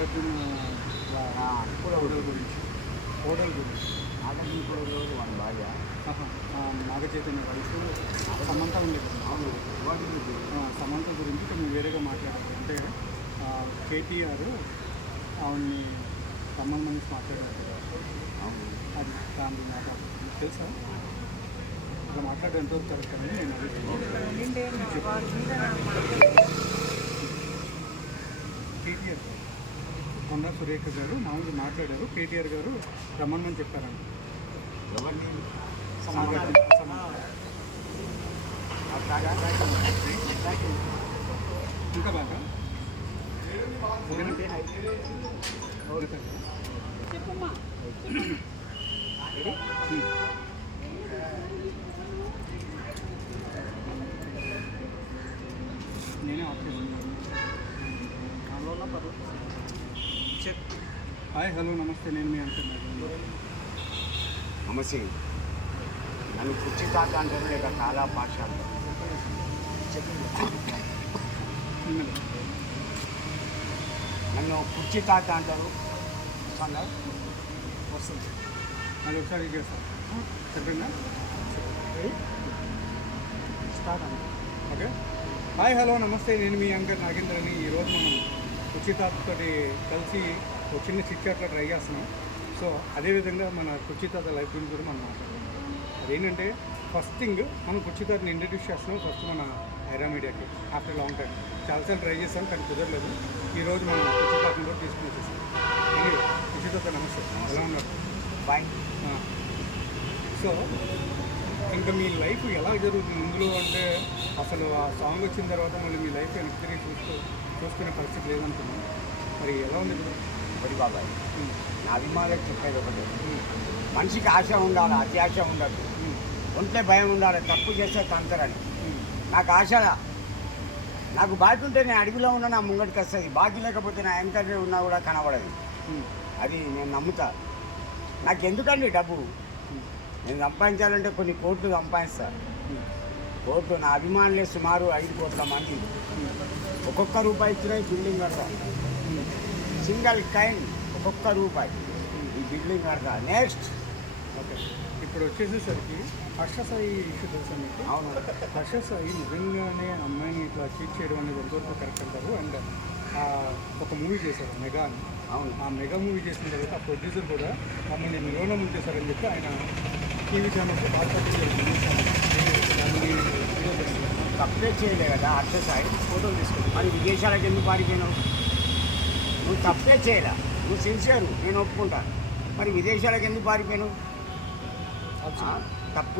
నాగార్జున కోడలు గురించి నాగార్జున కోడలు మన భార్య నాగ చైతన్య వైఫ్ సమంత ఉండేది. సమంత గురించి కొంచెం వేరేగా మాట్లాడారు. అంటే కేటీఆర్ ఆవిడ్ని ఖమ్మం నుంచి మాట్లాడారు కదా, అది దాని మాట తెలుసా? ఇక మాట్లాడే ఎంతవరకు కరెక్ట్ అని నేను కేటీఆర్ కొండా సురేఖ గారు మామూలుగా మాట్లాడారు. కేటీఆర్ గారు రమ్మని చెప్పారంట. ఎవరిని ఇంకా బాగా నేనే ఆఫ్ హాయ్ హలో నమస్తే, నేను మీ అంటున్నాను. నమస్తే. నన్ను కుర్చీ తాత అంటారు, లేక కాలా పాష అంటారు. నన్ను కుర్చీ తాత అంటారు. వస్తుంది అది ఒకసారి చేస్తాను. చెప్పండి స్టార్ట్ అండి. ఓకే. హాయ్ హలో నమస్తే, నేను మీ యాంకర్ నాగేంద్రని. ఈరోజు మనం కుర్చీతాతతో కలిసి ఒక చిన్న చిట్చాట్లో ట్రై చేస్తున్నాం. సో అదేవిధంగా మన కుర్చీతాత లైఫ్ గురించి కూడా మనం మాట్లాడుతున్నాం. అదేంటంటే ఫస్ట్ థింగ్ మనం కుర్చీతాతని ఇంట్రడ్యూస్ చేస్తున్నాం ఫస్ట్ మన ఐరా మీడియాకి ఆఫ్టర్ లాంగ్ టైం. చాలాసార్లు ట్రై చేస్తాం కానీ కుదరలేదు. ఈరోజు మనం కుర్చీతాతని కూడా తీసుకుని వచ్చేసాం. కుర్చీతాత నమస్తే, ఎలా ఉన్నారు? బాయ్. సో ఇంకా మీ లైఫ్ ఎలా జరుగుతుంది ఇందులో అంటే అసలు ఆ సాంగ్ వచ్చిన తర్వాత మళ్ళీ మీ లైఫ్ వెనక్కి తిరిగి చూసుకునే పరిస్థితి లేదనుకున్నాను. మరి ఎలా ఉంది ఇప్పుడు? బడి బాబాయ్, నా అభిమానులకు చెప్పేది ఒకటి, మనిషికి ఆశ ఉండాలి, అత్యాశ ఉండదు. ఒంట్లో భయం ఉండాలి, తప్పు చేస్తే తంతరని. నాకు ఆశ, నాకు బాకీ ఉంటే నేను అడవిలో ఉన్నా నా ముంగడికి వస్తుంది. బాకీ లేకపోతే నా ఎంకరే ఉన్నా కూడా కనబడదు. అది నేను నమ్ముతా. నాకు ఎందుకండి డబ్బు? నేను సంపాదించాలంటే కొన్ని కోట్లు సంపాదిస్తా. కోట్లు నా అభిమానులే సుమారు 5 కోట్ల మంది. ఒక్కొక్క రూపాయి ఇచ్చిన ఈ బిల్డింగ్ కడతా. సింగిల్ కైన్ ఒక్కొక్క రూపాయి ఈ బిల్డింగ్ కడతా. నెక్స్ట్ ఓకే, ఇప్పుడు వచ్చేసేసరికి హర్ష సాయి ఇష్యూ తెలుసా మీకు? అవును. హర్ష సాయి నిజంగానే అమ్మాయిని ఇట్లా చీట్ చేయడం అనేది ఎంతవరకు కరెక్ట్ అంటారు? అండ్ ఒక మూవీ చేశారు మెగా అని. అవును. ఆ మెగా మూవీ చేసిన తర్వాత ఆ ప్రొడ్యూసర్ కూడా మమ్మల్ని నిర్వహణ ముంచేశారని చెప్పి ఆయన టీవీ ఛానల్స్ తప్పే చేయలే కదా హర్ష సాయి. ఫోటోలు తీసుకుంటాం. మరి విదేశాలకు ఎందుకు పారిపోయినావు? నువ్వు తప్పే చేయలే, నువ్వు సిన్సియరు, నేను ఒప్పుకుంటాను. మరి విదేశాలకు ఎందుకు పారిపోయినావు? తప్పు